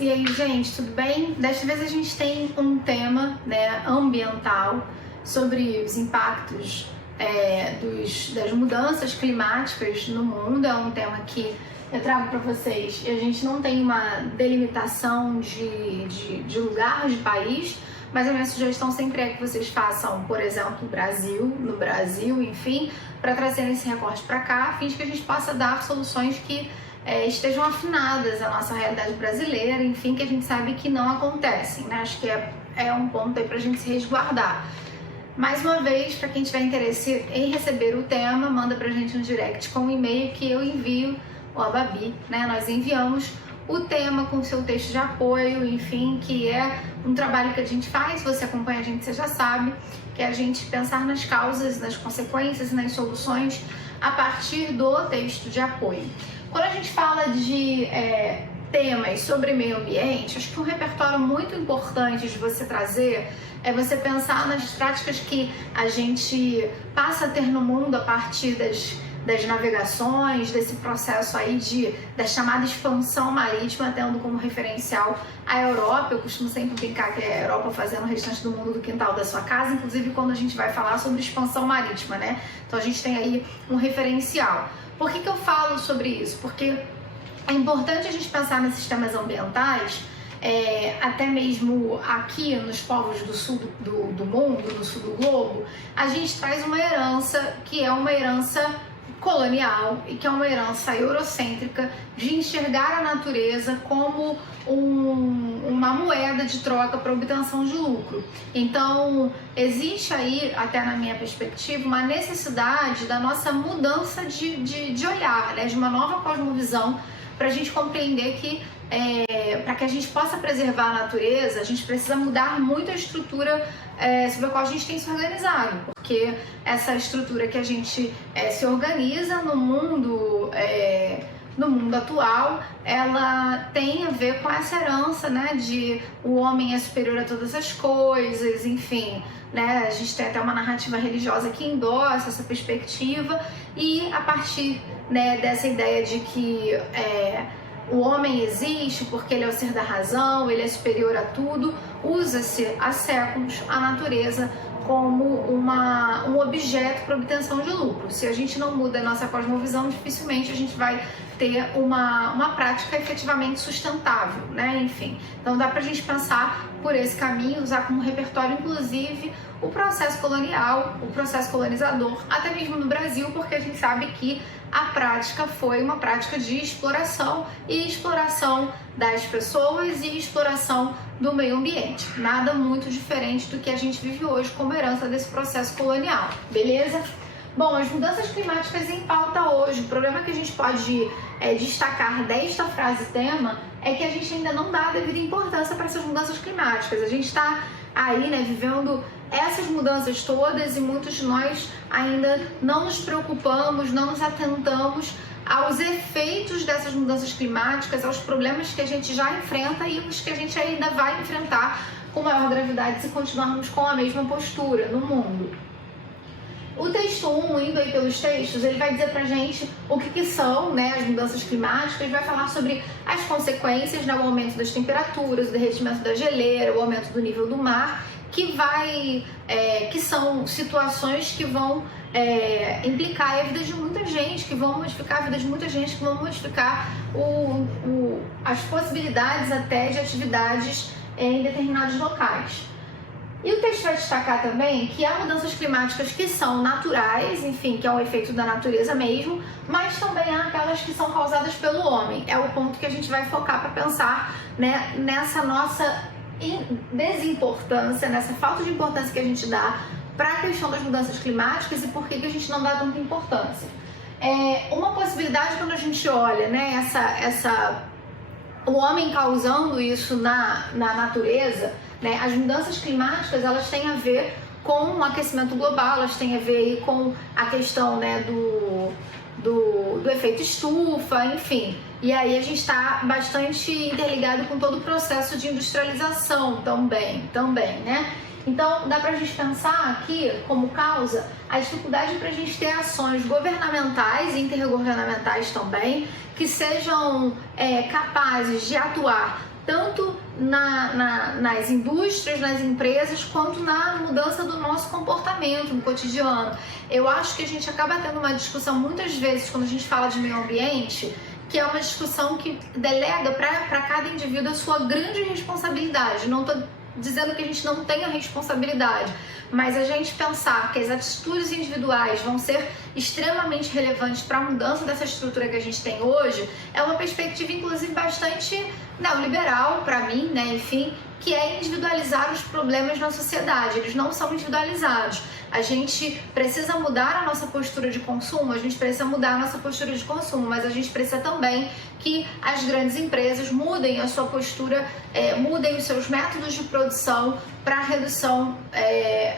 E aí, gente, tudo bem? Desta vez a gente tem um tema, né, ambiental, sobre os impactos das mudanças climáticas no mundo. É um tema que eu trago para vocês. A gente não tem uma delimitação de lugar, de país, mas a minha sugestão sempre é que vocês façam, por exemplo, no Brasil, enfim, para trazerem esse recorte para cá, a fim de que a gente possa dar soluções que estejam afinadas à nossa realidade brasileira, enfim, que a gente sabe que não acontecem, né? Acho que é um ponto aí pra gente se resguardar. Mais uma vez, para quem tiver interesse em receber o tema, manda pra gente um direct com um e-mail que eu envio, ou a Babi, né? Nós enviamos o tema com seu texto de apoio, enfim, que é um trabalho que a gente faz, se você acompanha a gente, você já sabe, que é a gente pensar nas causas, nas consequências e nas soluções a partir do texto de apoio. Quando a gente fala de temas sobre meio ambiente, acho que um repertório muito importante de você trazer é você pensar nas práticas que a gente passa a ter no mundo a partir das navegações, desse processo aí da chamada expansão marítima, tendo como referencial a Europa. Eu costumo sempre brincar que é a Europa fazendo o restante do mundo do quintal da sua casa, inclusive quando a gente vai falar sobre expansão marítima, né? Então a gente tem aí um referencial. Por que eu falo sobre isso? Porque é importante a gente pensar nesses temas ambientais, até mesmo aqui nos povos do sul do mundo, no sul do globo, a gente traz uma herança que é uma herança colonial e que é uma herança eurocêntrica de enxergar a natureza como uma moeda de troca para obtenção de lucro. Então, existe aí, até na minha perspectiva, uma necessidade da nossa mudança de olhar, né? De uma nova cosmovisão, para a gente compreender que para que a gente possa preservar a natureza, a gente precisa mudar muito a estrutura sobre a qual a gente tem se organizado, porque essa estrutura que a gente se organiza no mundo atual, ela tem a ver com essa herança, né, de o homem é superior a todas as coisas, enfim, né, a gente tem até uma narrativa religiosa que endossa essa perspectiva, e a partir, né, dessa ideia de que o homem existe porque ele é o ser da razão, ele é superior a tudo, usa-se há séculos a natureza como um objeto para obtenção de lucro. Se a gente não muda a nossa cosmovisão, dificilmente a gente vai ter uma prática efetivamente sustentável, né? Enfim, então dá para a gente pensar por esse caminho, usar como repertório, inclusive, o processo colonial, o processo colonizador, até mesmo no Brasil, porque a gente sabe que a prática foi uma prática de exploração das pessoas e exploração do meio ambiente. Nada muito diferente do que a gente vive hoje como herança desse processo colonial, beleza? Bom, as mudanças climáticas em pauta hoje. O problema que a gente pode destacar desta frase tema é que a gente ainda não dá a devida importância para essas mudanças climáticas. A gente está aí, né, vivendo essas mudanças todas e muitos de nós ainda não nos preocupamos, não nos atentamos aos efeitos dessas mudanças climáticas, aos problemas que a gente já enfrenta e os que a gente ainda vai enfrentar com maior gravidade se continuarmos com a mesma postura no mundo. O texto 1, indo aí pelos textos, ele vai dizer pra gente o que são, né, as mudanças climáticas, vai falar sobre as consequências, né, o aumento das temperaturas, o derretimento da geleira, o aumento do nível do mar, que são situações que vão implicar a vida de muita gente, que vão modificar a vida de muita gente, que vão modificar as possibilidades até de atividades em determinados locais. E o texto vai destacar também que há mudanças climáticas que são naturais, enfim, que é um efeito da natureza mesmo, mas também há aquelas que são causadas pelo homem. É o ponto que a gente vai focar para pensar, né, nessa nossa desimportância, nessa falta de importância que a gente dá para a questão das mudanças climáticas e por que a gente não dá tanta importância. Uma possibilidade quando a gente olha, né, o homem causando isso na natureza, né, as mudanças climáticas, elas têm a ver com o aquecimento global, elas têm a ver aí com a questão, né, do efeito estufa, enfim. E aí a gente está bastante interligado com todo o processo de industrialização também, né? Então, dá para a gente pensar aqui, como causa, a dificuldade para a gente ter ações governamentais e intergovernamentais também, que sejam capazes de atuar tanto nas indústrias, nas empresas, quanto na mudança do nosso comportamento no cotidiano. Eu acho que a gente acaba tendo uma discussão muitas vezes quando a gente fala de meio ambiente, que é uma discussão que delega para cada indivíduo a sua grande responsabilidade. Não estou dizendo que a gente não tenha responsabilidade, mas a gente pensar que as atitudes individuais vão ser extremamente relevantes para a mudança dessa estrutura que a gente tem hoje é uma perspectiva, inclusive, bastante neoliberal para mim, né? Enfim, que é individualizar os problemas na sociedade. Eles não são individualizados. A gente precisa mudar a nossa postura de consumo, a gente precisa mudar a nossa postura de consumo, mas a gente precisa também que as grandes empresas mudem a sua postura, mudem os seus métodos de produção para a redução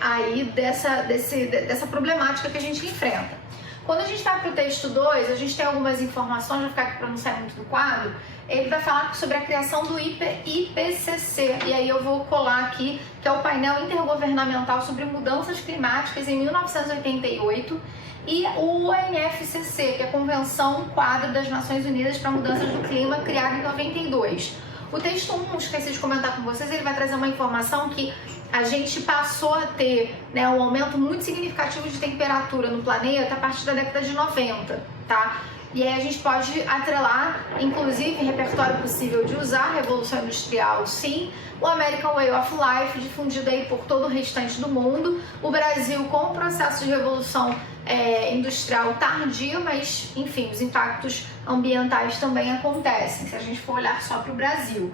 aí dessa problemática que a gente enfrenta. Quando a gente vai para o texto 2, a gente tem algumas informações, vou ficar aqui para não sair muito do quadro. Ele vai falar sobre a criação do IPCC, e aí eu vou colar aqui, que é o painel intergovernamental sobre mudanças climáticas em 1988, e o UNFCCC, que é a Convenção Quadro das Nações Unidas para Mudanças do Clima, criada em 92. O texto 1, esqueci de comentar com vocês, ele vai trazer uma informação que a gente passou a ter, né, um aumento muito significativo de temperatura no planeta a partir da década de 90, tá? E aí a gente pode atrelar, inclusive, repertório possível de usar, a Revolução Industrial, sim, o American Way of Life, difundido aí por todo o restante do mundo, o Brasil com o processo de revolução industrial tardio, mas, enfim, os impactos ambientais também acontecem, se a gente for olhar só para o Brasil.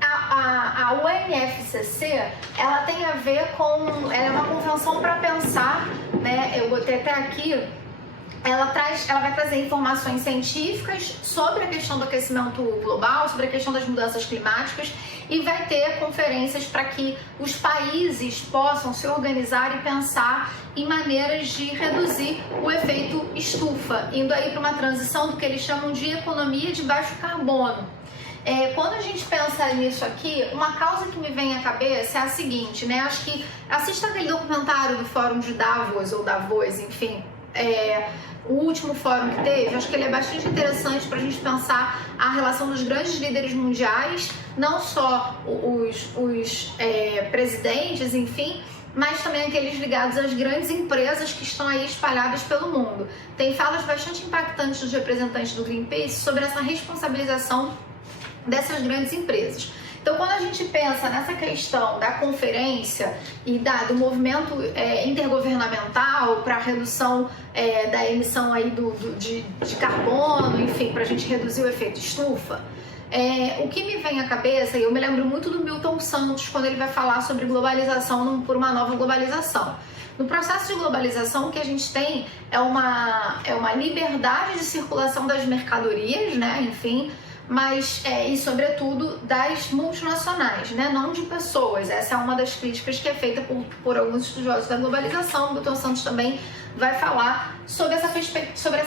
A UNFCC, ela tem a ver com, ela é uma convenção para pensar, né, eu botei até aqui, ela vai trazer informações científicas sobre a questão do aquecimento global, sobre a questão das mudanças climáticas, e vai ter conferências para que os países possam se organizar e pensar em maneiras de reduzir o efeito estufa, indo aí para uma transição do que eles chamam de economia de baixo carbono. Quando a gente pensa nisso aqui, uma causa que me vem à cabeça é a seguinte, né? Acho que assista aquele documentário do Fórum de Davos, ou Davos, enfim, o último fórum que teve, acho que ele é bastante interessante para a gente pensar a relação dos grandes líderes mundiais, não só os presidentes, enfim, mas também aqueles ligados às grandes empresas que estão aí espalhadas pelo mundo. Tem falas bastante impactantes dos representantes do Greenpeace sobre essa responsabilização dessas grandes empresas. Então, quando a gente pensa nessa questão da conferência e do movimento intergovernamental para a redução da emissão aí de carbono, enfim, para a gente reduzir o efeito estufa, o que me vem à cabeça, e eu me lembro muito do Milton Santos, quando ele vai falar sobre globalização por uma nova globalização. No processo de globalização, o que a gente tem é uma liberdade de circulação das mercadorias, né, enfim, mas e sobretudo das multinacionais, né? Não de pessoas. Essa é uma das críticas que é feita por alguns estudiosos da globalização. O Milton Santos também vai falar sobre essa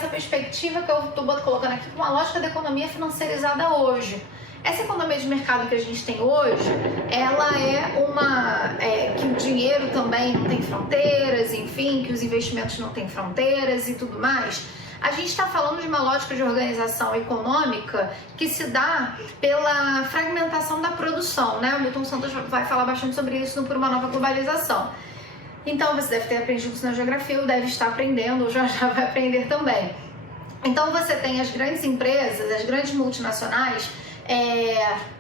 perspectiva que eu estou colocando aqui com a lógica da economia financiarizada hoje. Essa economia de mercado que a gente tem hoje, ela que o dinheiro também não tem fronteiras, enfim, que os investimentos não têm fronteiras e tudo mais. A gente está falando de uma lógica de organização econômica que se dá pela fragmentação da produção, né? O Milton Santos vai falar bastante sobre isso no Por uma Nova Globalização. Então, você deve ter aprendido isso na geografia, ou deve estar aprendendo, ou já vai aprender também. Então, você tem as grandes empresas, as grandes multinacionais,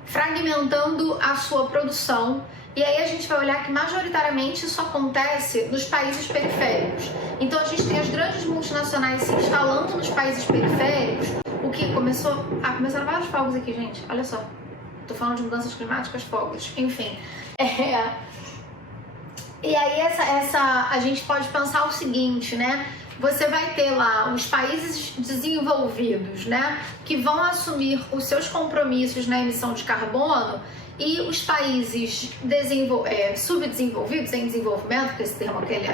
fragmentando a sua produção. E aí a gente vai olhar que majoritariamente isso acontece nos países periféricos. Então a gente tem as grandes multinacionais se instalando nos países periféricos, o que começaram vários fogos aqui, gente, olha só. Tô falando de mudanças climáticas, fogos, enfim. E aí a gente pode pensar o seguinte, né? Você vai ter lá os países desenvolvidos, né, que vão assumir os seus compromissos na emissão de carbono, e os países subdesenvolvidos, em desenvolvimento, porque esse termo aquele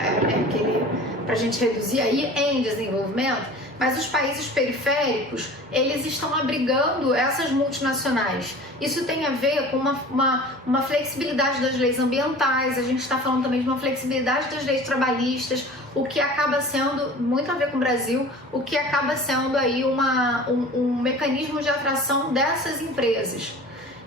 para a gente reduzir aí, em desenvolvimento, mas os países periféricos, eles estão abrigando essas multinacionais. Isso tem a ver com uma flexibilidade das leis ambientais, a gente está falando também de uma flexibilidade das leis trabalhistas. o que acaba sendo, muito a ver com o Brasil, o que acaba sendo aí um mecanismo de atração dessas empresas.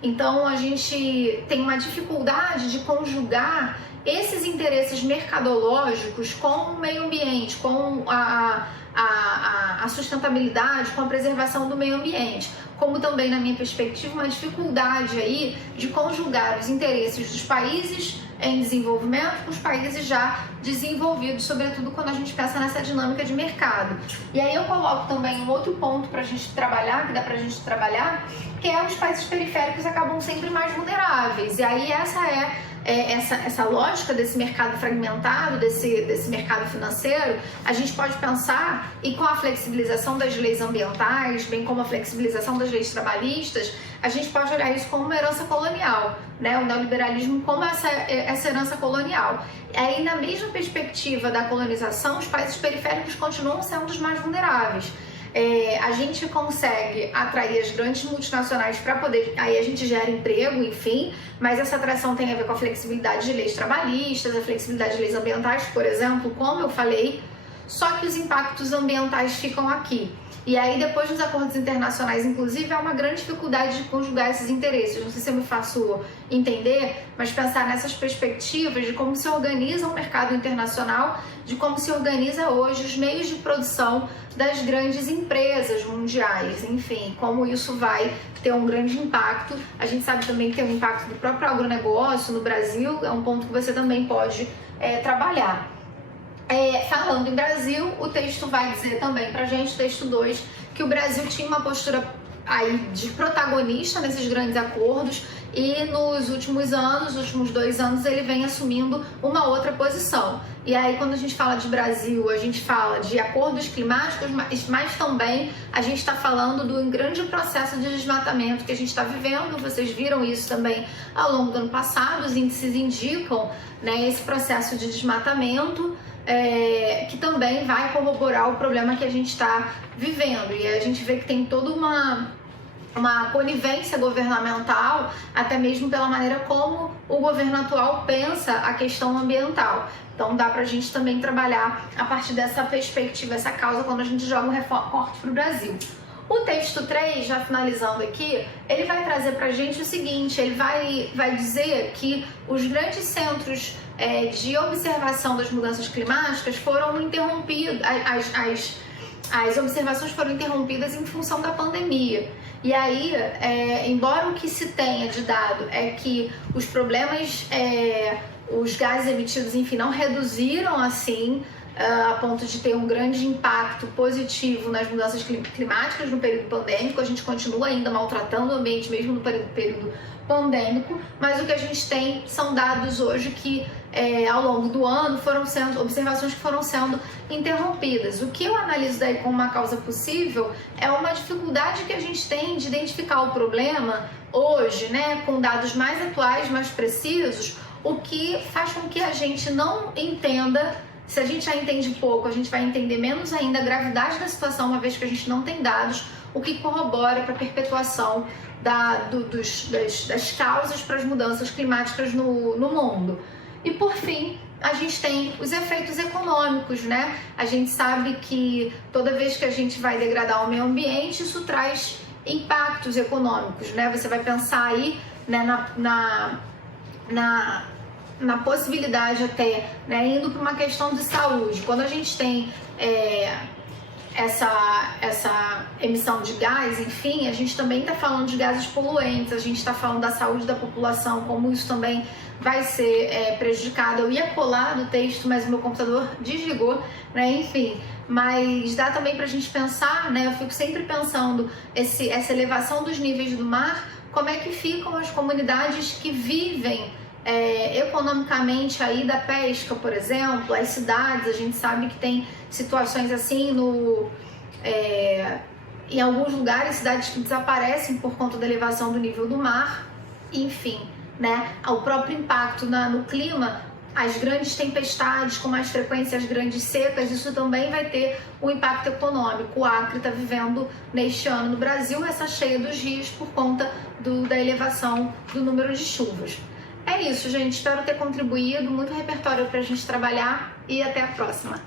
Então a gente tem uma dificuldade de conjugar esses interesses mercadológicos com o meio ambiente, com a sustentabilidade, com a preservação do meio ambiente, como também, na minha perspectiva, uma dificuldade aí de conjugar os interesses dos países em desenvolvimento com os países já desenvolvidos, sobretudo quando a gente pensa nessa dinâmica de mercado. E aí eu coloco também um outro ponto para a gente trabalhar, que dá para a gente trabalhar, que é os países periféricos acabam sempre mais vulneráveis. E aí essa lógica desse mercado fragmentado, desse mercado financeiro, a gente pode pensar, e com a flexibilização das leis ambientais, bem como a flexibilização das leis trabalhistas, a gente pode olhar isso como uma herança colonial, né? O neoliberalismo como essa herança colonial. E aí, na mesma perspectiva da colonização, os países periféricos continuam sendo os mais vulneráveis. A gente consegue atrair as grandes multinacionais para poder, aí a gente gera emprego, enfim, mas essa atração tem a ver com a flexibilidade de leis trabalhistas, a flexibilidade de leis ambientais, por exemplo, como eu falei, só que os impactos ambientais ficam aqui. E aí depois dos acordos internacionais, inclusive, há uma grande dificuldade de conjugar esses interesses. Não sei se eu me faço entender, mas pensar nessas perspectivas de como se organiza o mercado internacional, de como se organiza hoje os meios de produção das grandes empresas mundiais, enfim, como isso vai ter um grande impacto. A gente sabe também que tem um impacto do próprio agronegócio no Brasil, é um ponto que você também pode trabalhar. Falando em Brasil, o texto vai dizer também pra gente, texto 2, que o Brasil tinha uma postura aí de protagonista nesses grandes acordos e nos últimos anos, nos últimos 2 anos, ele vem assumindo uma outra posição. E aí quando a gente fala de Brasil, a gente fala de acordos climáticos, mas também a gente está falando do grande processo de desmatamento que a gente está vivendo. Vocês viram isso também ao longo do ano passado, os índices indicam, né, esse processo de desmatamento, que também vai corroborar o problema que a gente está vivendo. E a gente vê que tem toda uma conivência governamental, até mesmo pela maneira como o governo atual pensa a questão ambiental. Então dá pra gente também trabalhar a partir dessa perspectiva, essa causa, quando a gente joga um recorte para o Brasil. O texto 3, já finalizando aqui, ele vai trazer pra gente o seguinte, ele vai dizer que os grandes centros de observação das mudanças climáticas foram interrompidos, as observações foram interrompidas em função da pandemia. E aí, embora o que se tenha de dado é que os problemas, os gases emitidos, enfim, não reduziram assim, a ponto de ter um grande impacto positivo nas mudanças climáticas no período pandêmico, a gente continua ainda maltratando o ambiente mesmo no período pandêmico, mas o que a gente tem são dados hoje que ao longo do ano foram sendo observações que foram sendo interrompidas. O que eu analiso daí como uma causa possível é uma dificuldade que a gente tem de identificar o problema hoje, né, com dados mais atuais, mais precisos, o que faz com que a gente não entenda. Se a gente já entende pouco, a gente vai entender menos ainda a gravidade da situação, uma vez que a gente não tem dados, o que corrobora para a perpetuação das causas para as mudanças climáticas no mundo. E por fim, a gente tem os efeitos econômicos, né? A gente sabe que toda vez que a gente vai degradar o meio ambiente, isso traz impactos econômicos, né? Você vai pensar aí, né, na possibilidade até, né, indo para uma questão de saúde. Quando a gente tem essa emissão de gás, enfim, a gente também está falando de gases poluentes, a gente está falando da saúde da população, como isso também vai ser prejudicado. Eu ia colar no texto, mas o meu computador desligou, né, enfim. Mas dá também para a gente pensar, né, eu fico sempre pensando essa elevação dos níveis do mar, como é que ficam as comunidades que vivem economicamente aí da pesca, por exemplo, as cidades. A gente sabe que tem situações assim em alguns lugares, cidades que desaparecem por conta da elevação do nível do mar, enfim, né? O próprio impacto no clima, as grandes tempestades com mais frequência, as grandes secas, isso também vai ter um impacto econômico. O Acre está vivendo neste ano no Brasil essa cheia dos rios por conta da elevação do número de chuvas. É isso, gente. Espero ter contribuído. Muito repertório para a gente trabalhar e até a próxima.